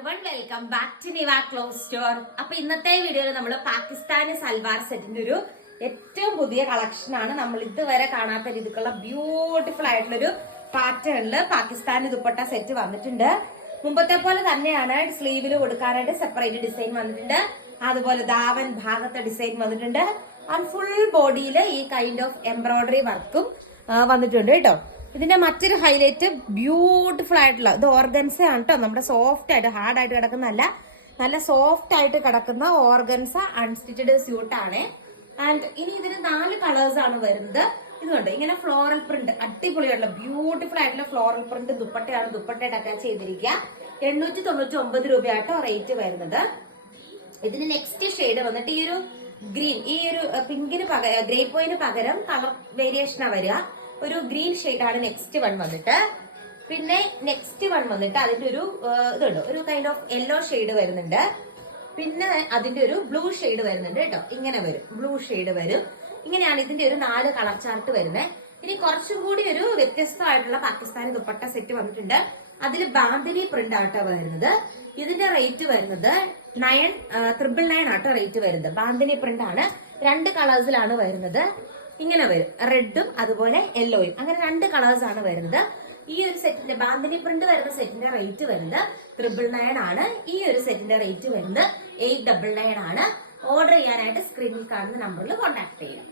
Everyone welcome back to Niva cloth store. അപ്പൊ ഇന്നത്തെ വീഡിയോയിൽ നമ്മൾ പാകിസ്ഥാനി സൽവാർ സെറ്റിന്റെ ഒരു ഏറ്റവും പുതിയ കളക്ഷൻ ആണ്. നമ്മൾ ഇതുവരെ കാണാത്ത രീതിക്കുള്ള ബ്യൂട്ടിഫുൾ ആയിട്ടുള്ള ഒരു പാറ്റേണില് പാകിസ്ഥാനി ദുപ്പട്ട സെറ്റ് വന്നിട്ടുണ്ട്. മുമ്പത്തെ പോലെ തന്നെയാണ് സ്ലീവില് കൊടുക്കാനായിട്ട് സെപ്പറേറ്റ് ഡിസൈൻ വന്നിട്ടുണ്ട്. അതുപോലെ ദാവൻ ഭാഗത്തെ ഡിസൈൻ വന്നിട്ടുണ്ട്. ആൻഡ് ഫുൾ ബോഡിയിൽ ഈ കൈൻഡ് ഓഫ് എംബ്രോയിഡറി വർക്കും വന്നിട്ടുണ്ട് കേട്ടോ. ഇതിന്റെ മറ്റൊരു ഹൈലൈറ്റ് ബ്യൂട്ടിഫുൾ ആയിട്ടുള്ള ഇത് ഓർഗൻസ ആണ് കേട്ടോ. നമ്മുടെ സോഫ്റ്റ് ആയിട്ട് ഹാർഡ് ആയിട്ട് കിടക്കുന്നതല്ല, നല്ല സോഫ്റ്റ് ആയിട്ട് കിടക്കുന്ന ഓർഗൻസ അൺസ്റ്റിച്ചഡ് സ്യൂട്ട് ആണ്. ആൻഡ് ഇനി ഇതിന് 4 കളേഴ്സ് ആണ് വരുന്നത്. ഇതുകൊണ്ട് ഇങ്ങനെ ഫ്ലോറൽ പ്രിന്റ് അടിപൊളിയായിട്ടുള്ള ബ്യൂട്ടിഫുൾ ആയിട്ടുള്ള ഫ്ലോറൽ പ്രിന്റ് ദുപ്പട്ടയാണ്. ദുപ്പട്ടയായിട്ട് അറ്റാച്ച് ചെയ്തിരിക്കുക. 899 രൂപയാട്ടോ റേറ്റ് വരുന്നത്. ഇതിന് നെക്സ്റ്റ് ഷെയ്ഡ് വന്നിട്ട് ഈ ഒരു ഗ്രീൻ, ഈ ഒരു പിങ്കിന് പകരം ഗ്രേപ്പ് പകരം കളർ വേരിയേഷനാണ് വരിക. ഒരു ഗ്രീൻ ഷെയ്ഡാണ് നെക്സ്റ്റ് വൺ വന്നിട്ട്. പിന്നെ നെക്സ്റ്റ് വൺ വന്നിട്ട് അതിന്റെ ഒരു ഇതുണ്ട്, ഒരു കൈൻഡ് ഓഫ് യെല്ലോ ഷെയ്ഡ് വരുന്നുണ്ട്. പിന്നെ അതിന്റെ ഒരു ബ്ലൂ ഷെയ്ഡ് വരുന്നുണ്ട് കേട്ടോ. ഇങ്ങനെ വരും, ബ്ലൂ ഷെയ്ഡ് വരും. ഇങ്ങനെയാണ് ഇതിന്റെ ഒരു 4 കളർ ചാർട്ട് വരുന്നത്. ഇനി കുറച്ചും കൂടി ഒരു വ്യത്യസ്തമായിട്ടുള്ള പാകിസ്ഥാനി ദുപ്പട്ട സെറ്റ് വന്നിട്ടുണ്ട്. അതിൽ ബാന്തിനി പ്രിന്റ് ആട്ടോ വരുന്നത്. ഇതിന്റെ റേറ്റ് വരുന്നത് 999 ആട്ടോ റേറ്റ് വരുന്നത്. ബാന്തിനി പ്രിന്റ് ആണ്. 2 കളേഴ്സിലാണ് വരുന്നത്. ഇങ്ങനെ വരും, റെഡും അതുപോലെ യെല്ലോയും, അങ്ങനെ 2 കളേഴ്സ് ആണ് വരുന്നത്. ഈ ഒരു സെറ്റിന്റെ ബാന്തിനി പ്രിന്റ് വരുന്ന സെറ്റിന്റെ റേറ്റ് വരുന്നത് 999 ആണ്. ഈ ഒരു സെറ്റിന്റെ റേറ്റ് വരുന്നത് 899 ആണ്. ഓർഡർ ചെയ്യാനായിട്ട് സ്ക്രീനിൽ കാണുന്ന നമ്പറിൽ കോൺടാക്ട് ചെയ്യാം.